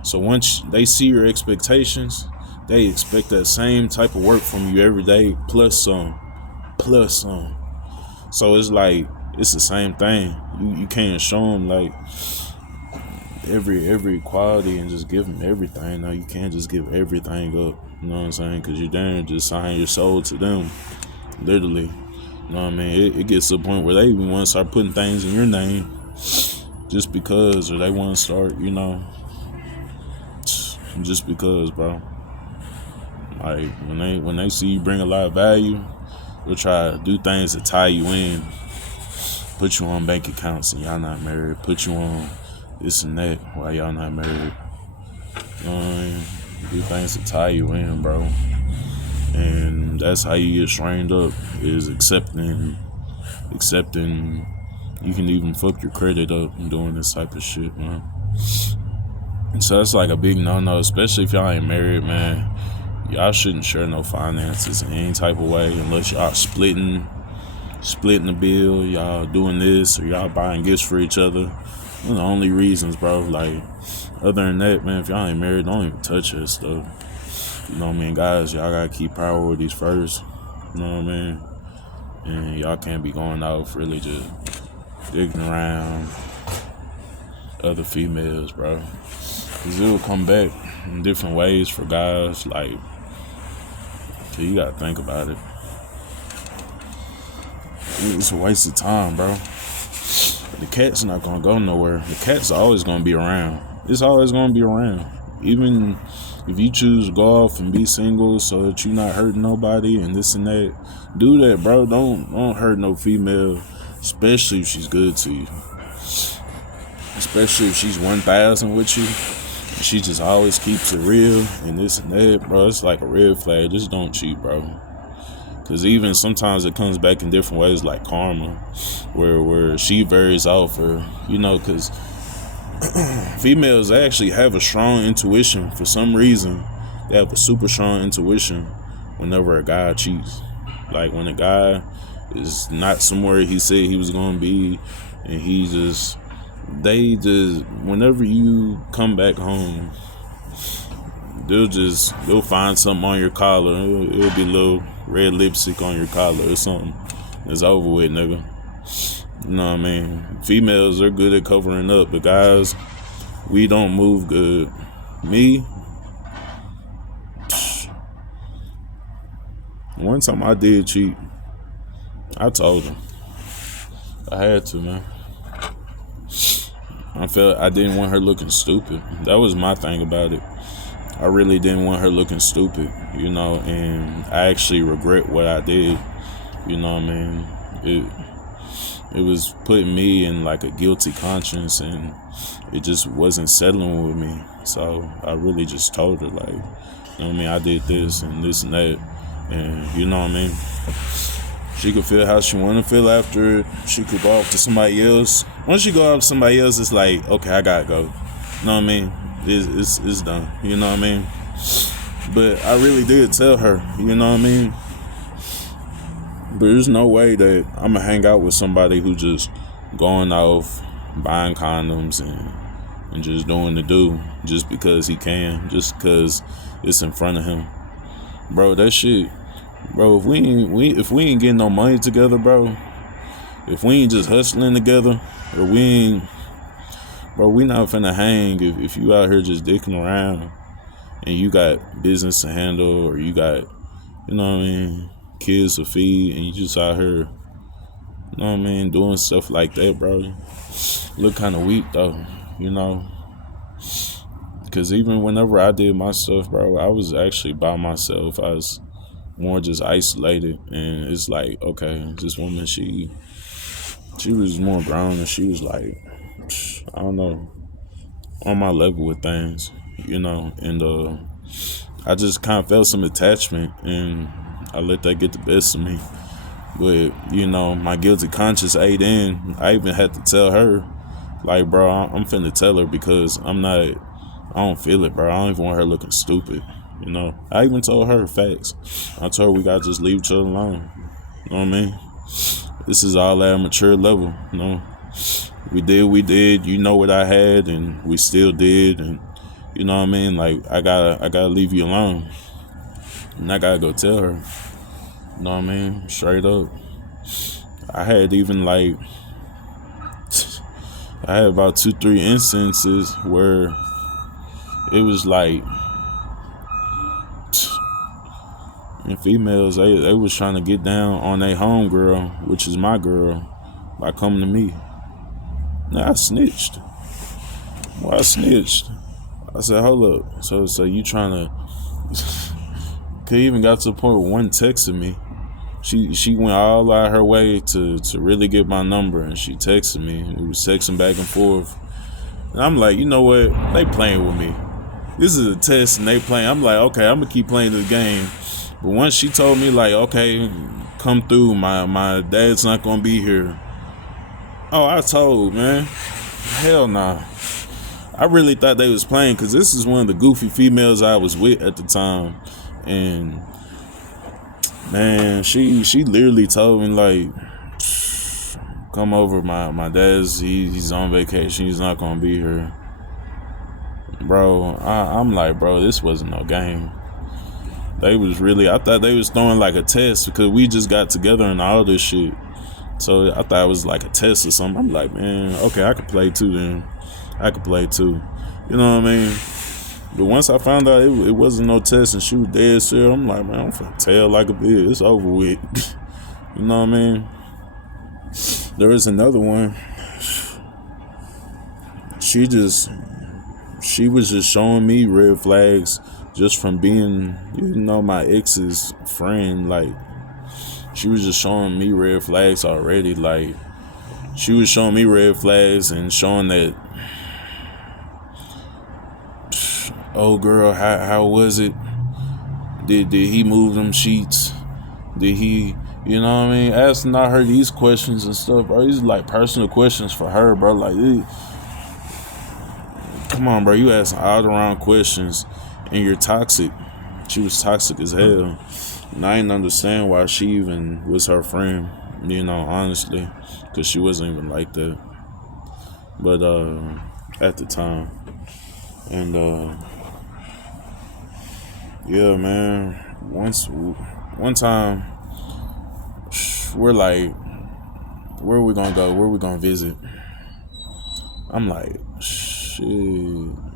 So once they see your expectations, they expect that same type of work from you every day, plus some. So it's like, it's the same thing. You can't show them like every quality and just give them everything. No, you can't just give everything up. You know what I'm saying? Because you're there just sign your soul to them, literally. You know what I mean? It gets to a point where they even want to start putting things in your name just because, or they want to start, you know, just because, bro. Like when they see you bring a lot of value, they'll try to do things to tie you in, put you on bank accounts and y'all not married, put you on this and that while y'all not married. You know what I mean? Do things to tie you in, bro. And that's how you get strained up, is accepting you can even fuck your credit up and doing this type of shit, man. So that's like a big no-no, especially if y'all ain't married, man. Y'all shouldn't share no finances in any type of way unless y'all splitting the bill, y'all doing this, or y'all buying gifts for each other. Those are the only reasons, bro. Like, other than that, man, if y'all ain't married, don't even touch that stuff. You know what I mean? Guys, y'all gotta keep priorities first. You know what I mean? And y'all can't be going out really just digging around other females, bro. Because it will come back in different ways for guys. Like, so you gotta think about it. It's a waste of time, bro. The cat's not gonna go nowhere. The cat's always gonna be around. It's always gonna be around. Even if you choose to go off and be single so that you're not hurting nobody and this and that, do that, bro. Don't hurt no female, especially if she's good to you. Especially if she's 1,000 with you. She just always keeps it real and this and that, bro. It's like a red flag. Just don't cheat, bro. Because even sometimes it comes back in different ways, like karma, where she varies off her, you know, because females actually have a strong intuition. For some reason, they have a super strong intuition whenever a guy cheats. Like when a guy is not somewhere he said he was going to be, and whenever you come back home, they'll find something on your collar. It'll be a little red lipstick on your collar or something. It's over with, nigga. You know what I mean? Females are good at covering up, but guys, we don't move good. Me, one time I did cheat. I told him. I had to, man. I felt I didn't want her looking stupid. That was my thing about it. I really didn't want her looking stupid, you know, and I actually regret what I did. You know what I mean? It was putting me in like a guilty conscience, and it just wasn't settling with me. So I really just told her, like, you know what I mean, I did this and this and that, and you know what I mean? She could feel how she want to feel after it. She could go off to somebody else. Once you go off to somebody else, it's like, okay, I gotta go. know what I mean? It's done. You know what I mean? But I really did tell her, you know what I mean? But there's no way that I'm gonna hang out with somebody who just going off, buying condoms and just doing the do just because he can, just because it's in front of him. Bro, that shit, bro, if we ain't getting no money together, bro, if we ain't just hustling together, or we ain't, bro, we not finna hang if you out here just dicking around and you got business to handle, or you got, you know what I mean, kids to feed, and you just out here, you know what I mean, doing stuff like that, bro. Look kind of weak though, you know. Because even whenever I did my stuff, bro, I was actually by myself. I was more just isolated, and it's like, okay, this woman, she was more grown, and she was like, I don't know, on my level with things, you know. And I just kind of felt some attachment, and I let that get the best of me. But, you know, my guilty conscience ate in. I even had to tell her, like, bro, I'm finna tell her, because I don't feel it, bro. I don't even want her looking stupid, you know. I even told her facts. I told her we gotta just leave each other alone. You know what I mean? This is all at a mature level, you know. We did. You know what I had, and we still did, and you know what I mean. Like, I gotta leave you alone, and I gotta go tell her. You know what I mean? Straight up. I had even like, I had about 2-3 instances where it was like, and females, they was trying to get down on their homegirl, which is my girl, by coming to me. Now I snitched. Well, I snitched. I said, hold up. So you trying to? It even got to the point where one texted me. She went all out her way to really get my number, and she texted me. We was texting back and forth. And I'm like, you know what? They playing with me. This is a test, and they playing. I'm like, okay, I'm gonna keep playing the game. But once she told me, like, okay, come through, my dad's not gonna be here. Oh, I told, man. Hell nah. I really thought they was playing, because this is one of the goofy females I was with at the time. And man, she literally told me, like, come over, my dad's, he's on vacation, he's not gonna be here. Bro, I'm like, bro, this wasn't no game. They was really, I thought they was throwing like a test, because we just got together and all this shit. So I thought it was like a test or something. I'm like, man, okay, I could play too then. I could play too. You know what I mean? But once I found out it wasn't no test and she was dead serious, I'm like, man, I'm finna tell like a bitch. It's over with. You know what I mean? There is another one. She was just showing me red flags just from being, you know, my ex's friend. Like, she was just showing me red flags already. Like, she was showing me red flags and showing that, oh girl, how was it? Did he move them sheets? Did he, you know what I mean? Asking her these questions and stuff, bro. These are like personal questions for her, bro. Like, come on, bro. You asking all the wrong questions and you're toxic. She was toxic as hell. And I didn't understand why she even was her friend, you know, honestly, because she wasn't even like that. But at the time. And yeah, man. One time, we're like, where are we gonna go? Where are we gonna visit? I'm like, shit,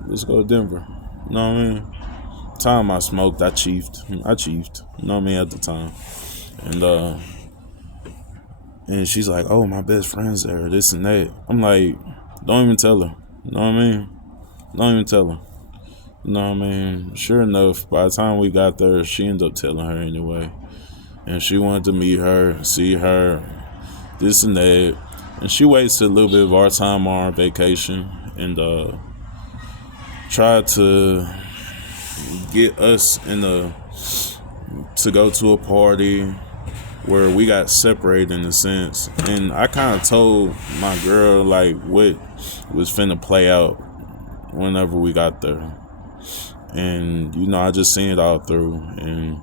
let's go to Denver. You know what I mean? Time I smoked, I chiefed. You know what I mean, at the time. And she's like, oh, my best friend's there, this and that. I'm like, don't even tell her. You know what I mean? Don't even tell her. You know what I mean? Sure enough, by the time we got there, she ended up telling her anyway. And she wanted to meet her, see her, this and that. And she wasted a little bit of our time on our vacation and tried to get us to go to a party where we got separated in a sense. And I kind of told my girl like what was finna play out whenever we got there. And, you know, I just seen it all through. And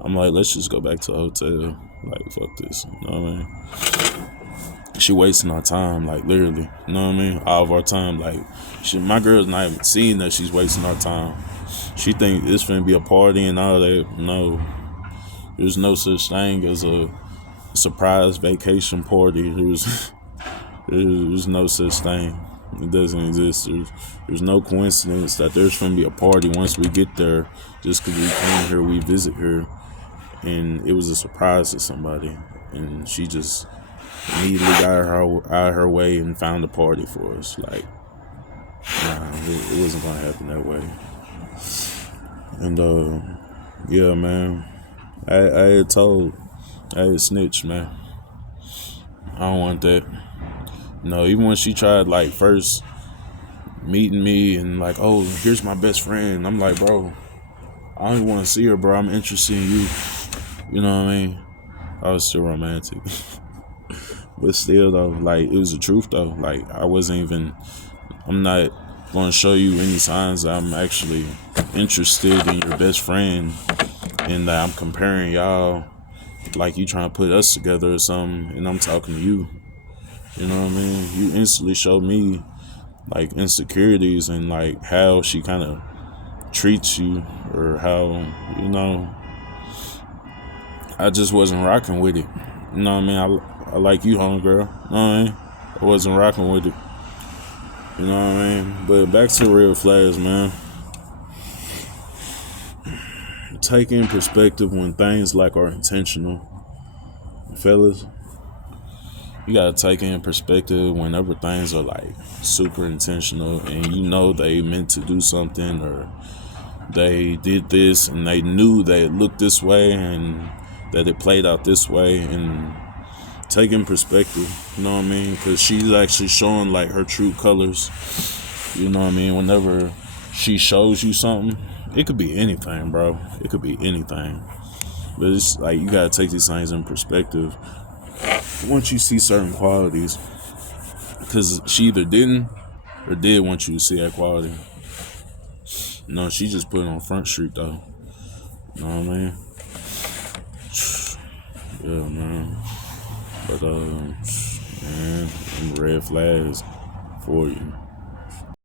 I'm like, let's just go back to the hotel. Like, fuck this. You know what I mean? She wasting our time, like, literally. You know what I mean? All of our time. Like, my girl's not even seeing that she's wasting our time. She think it's finna be a party and all that. No. There's no such thing as a surprise vacation party. There's no such thing. It doesn't exist. There's no coincidence that there's going to be a party once we get there just because we came here, we visit her, and it was a surprise to somebody. And she just immediately got out of her way and found a party for us. Like, nah, it wasn't going to happen that way. And, yeah, man, I had snitched, man. I don't want that. No, even when she tried, like, first meeting me and like, oh, here's my best friend. I'm like, bro, I don't even want to see her, bro. I'm interested in you. You know what I mean? I was still romantic. But still, though, like, it was the truth, though. Like, I'm not going to show you any signs that I'm actually interested in your best friend and that I'm comparing y'all like you trying to put us together or something, and I'm talking to you. You know what I mean? You instantly showed me like insecurities and like how she kind of treats you, or how, you know, I just wasn't rocking with it. You know what I mean? I like you, homegirl. You know what I mean? I wasn't rocking with it. You know what I mean? But back to the red flags, man. Take in perspective when things like are intentional. Fellas, you gotta take in perspective whenever things are like super intentional and you know they meant to do something, or they did this and they knew that it looked this way and that it played out this way. And take in perspective, you know what I mean? Because she's actually showing like her true colors. You know what I mean? Whenever she shows you something, it could be anything, bro. It could be anything. But it's like, you gotta take these things in perspective once you see certain qualities, because she either didn't or did want you to see that quality. No, she just put it on Front Street, though. You know what I mean? Yeah, man. But, man, them red flags for you.